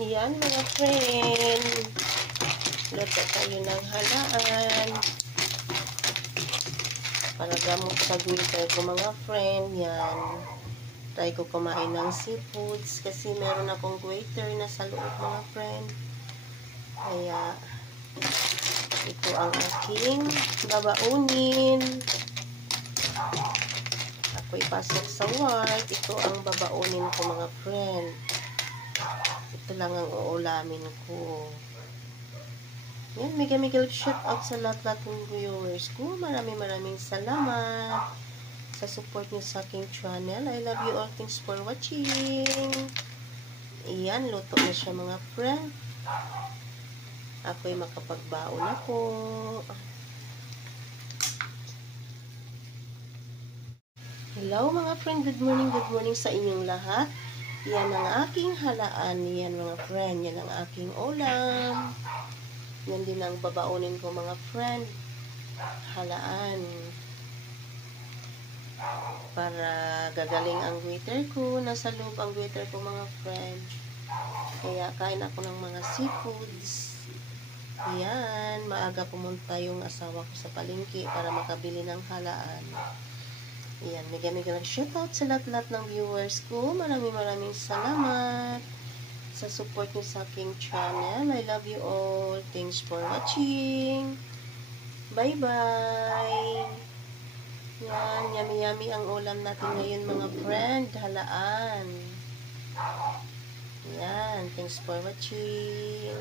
Yan mga friend. Luto tayo ng halaan. Para gamot sa winter ko mga friend. Yan. Try ko kumain ng seafoods kasi meron akong waiter na sa loob mga friend. Kaya ito ang aking babaunin. Ako'y pasok sa work. Ito ang babaunin ko mga friend. Ito lang ang uulamin ko. Yan, mega shout out sa lahat ng viewers ko. Maraming salamat sa support niyo sa aking channel. I love you all. Thanks for watching. Iyan, luto na siya mga friend. Ako'y makapagbaon ako. Hello mga friend, good morning sa inyong lahat. Yan ang aking halaan. Yan mga friend, yan ang aking ulam. Yan din ang babaunin ko mga friend. Halaan. Para gagaling ang waiter ko. Nasa loob ang waiter ko mga friend. Kaya kain ako ng mga seafoods. Yan, maaga pumunta yung asawa ko sa palengke para makabili ng halaan. Yan, mega shoutout sa lahat ng viewers ko. Maraming salamat sa support niyo sa aking channel. I love you all. Thanks for watching. Bye-bye. Yan, yummy ang ulam natin ngayon mga friend. Halaan. Yan, thanks for watching.